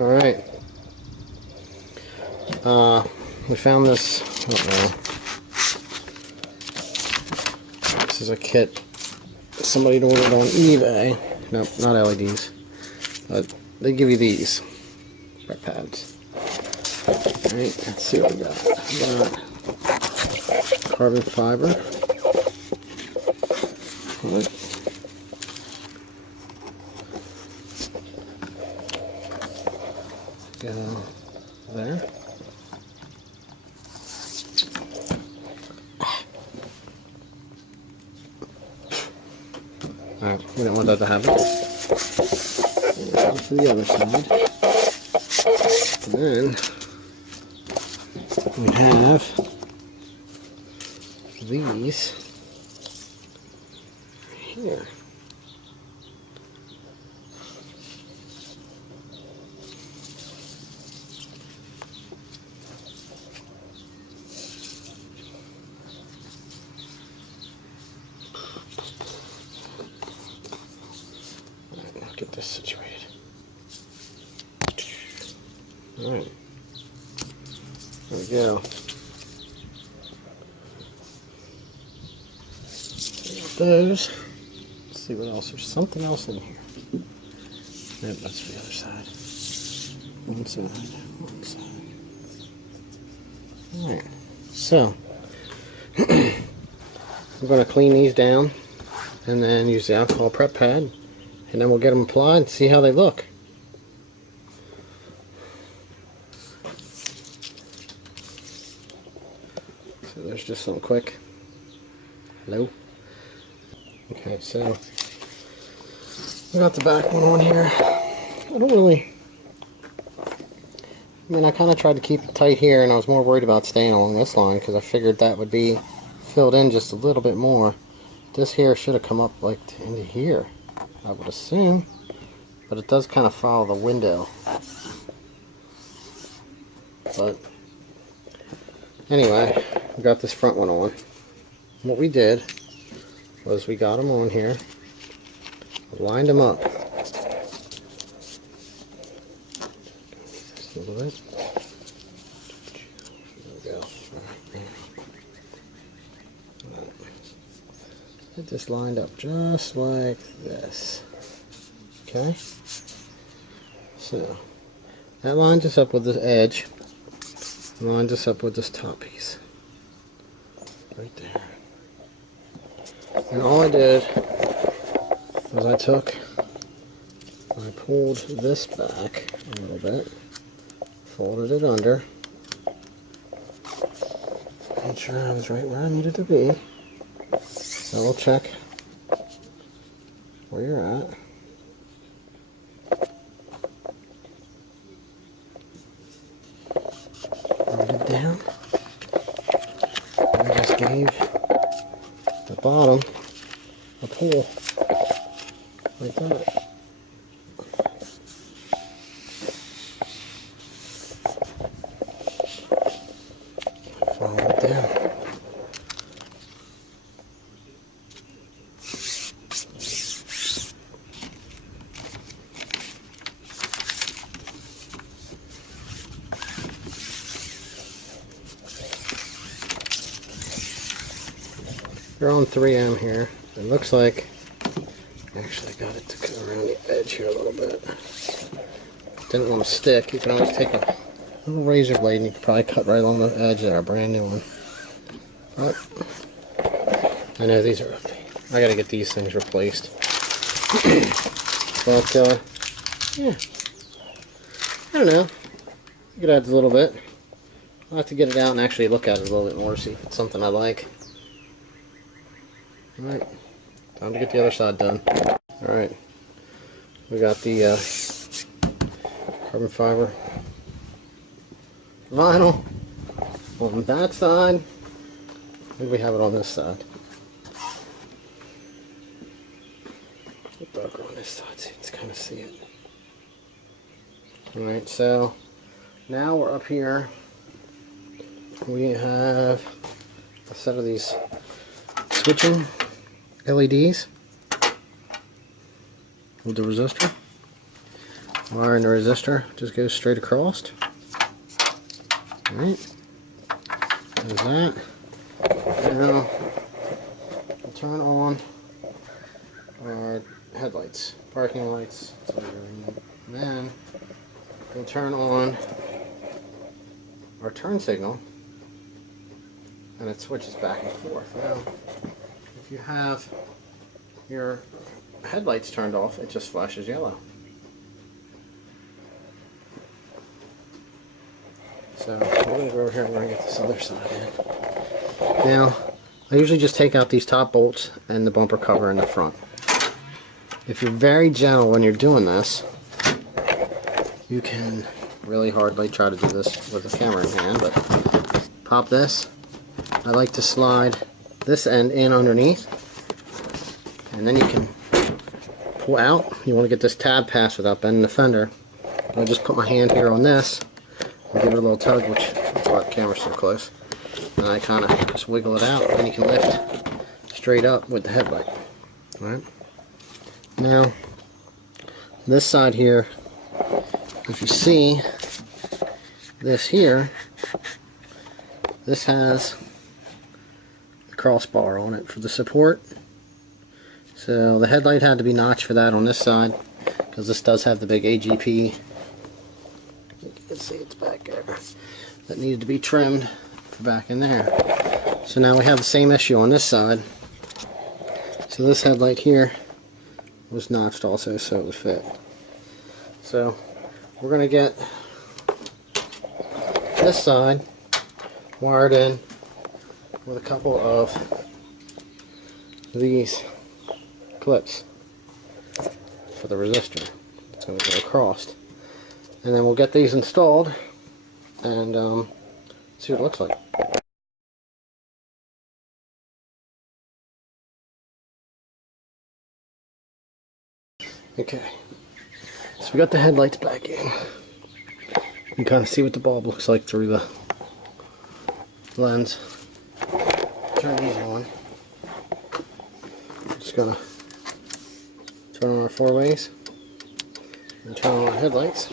Alright. We found this, this is a kit somebody ordered on eBay. Nope, not LEDs. But they give you these brake pads. Alright, let's see what we got. We got carbon fiber. Right. Go there. Alright, we don't want that to happen. Go to the other side. And then we have these here. Get this situated. Alright. There we go. Got those. Let's see what else. There's something else in here. Nope, that's the other side. One side. One side. Alright. So, I'm going to clean these down and then use the alcohol prep pad. And then we'll get them applied and see how they look. So there's just some quick. Hello. Okay, so we got the back one on here. I mean, I kind of tried to keep it tight here, and I was more worried about staying along this line because I figured that would be filled in just a little bit more. This here should have come up like into here, I would assume, but it does kind of follow the window. But anyway, we got this front one on. What we did was we got them on here, lined them up just a little bit. There we go. Get this lined up just like this. Okay, so that lines us up with this edge, and lines us up with this top piece right there. And all I did was I pulled this back a little bit, folded it under, made sure I was right where I needed to be. Double check where you're at. Rolled it down. And I just gave the bottom a pull like that. Follow it down. We're on 3M here. It looks like I actually got it to cut around the edge here a little bit. Didn't want to stick. You can always take a little razor blade and you can probably cut right along the edge there, a brand new one. But I know these are ugly. I gotta get these things replaced. But yeah, I don't know. It adds a little bit. I'll have to get it out and actually look at it a little bit more, see if it's something I like. Alright, time to get the other side done. Alright, we got the carbon fiber vinyl on that side. Maybe we have it on this side. It's darker on this side so you can kind of see it. Alright, so now we're up here. We have a set of these switching LEDs with the resistor. wire in the resistor just goes straight across. Alright, there's that. Now we'll turn on our headlights, parking lights. And then we'll turn on our turn signal, and it switches back and forth. Now, if you have your headlights turned off, it just flashes yellow. So we're going to go over here and we're going to get this other side in. Now, I usually just take out these top bolts and the bumper cover in the front. If you're very gentle when you're doing this, you can really hardly try to do this with the camera in hand, but pop this. I like to slide this end in underneath, and then you can pull out. You want to get this tab passed without bending the fender. I'll just put my hand here on this and give it a little tug, which that's why the camera's so close. And I kind of just wiggle it out, and you can lift straight up with the headlight. All right. Now, this side here, if you see this here, this has the crossbar on it for the support. So the headlight had to be notched for that on this side, because this does have the big AGP. You can see it's back there. That needed to be trimmed for back in there. So now we have the same issue on this side. So this headlight here was notched also so it would fit. So we're going to get this side wired in with a couple of these clips for the resistor. It's going to go across. And then we'll get these installed and see what it looks like. Okay, so we got the headlights back in. You can kind of see what the bulb looks like through the lens. Turn these on. Just gonna turn on our four ways and turn on our headlights.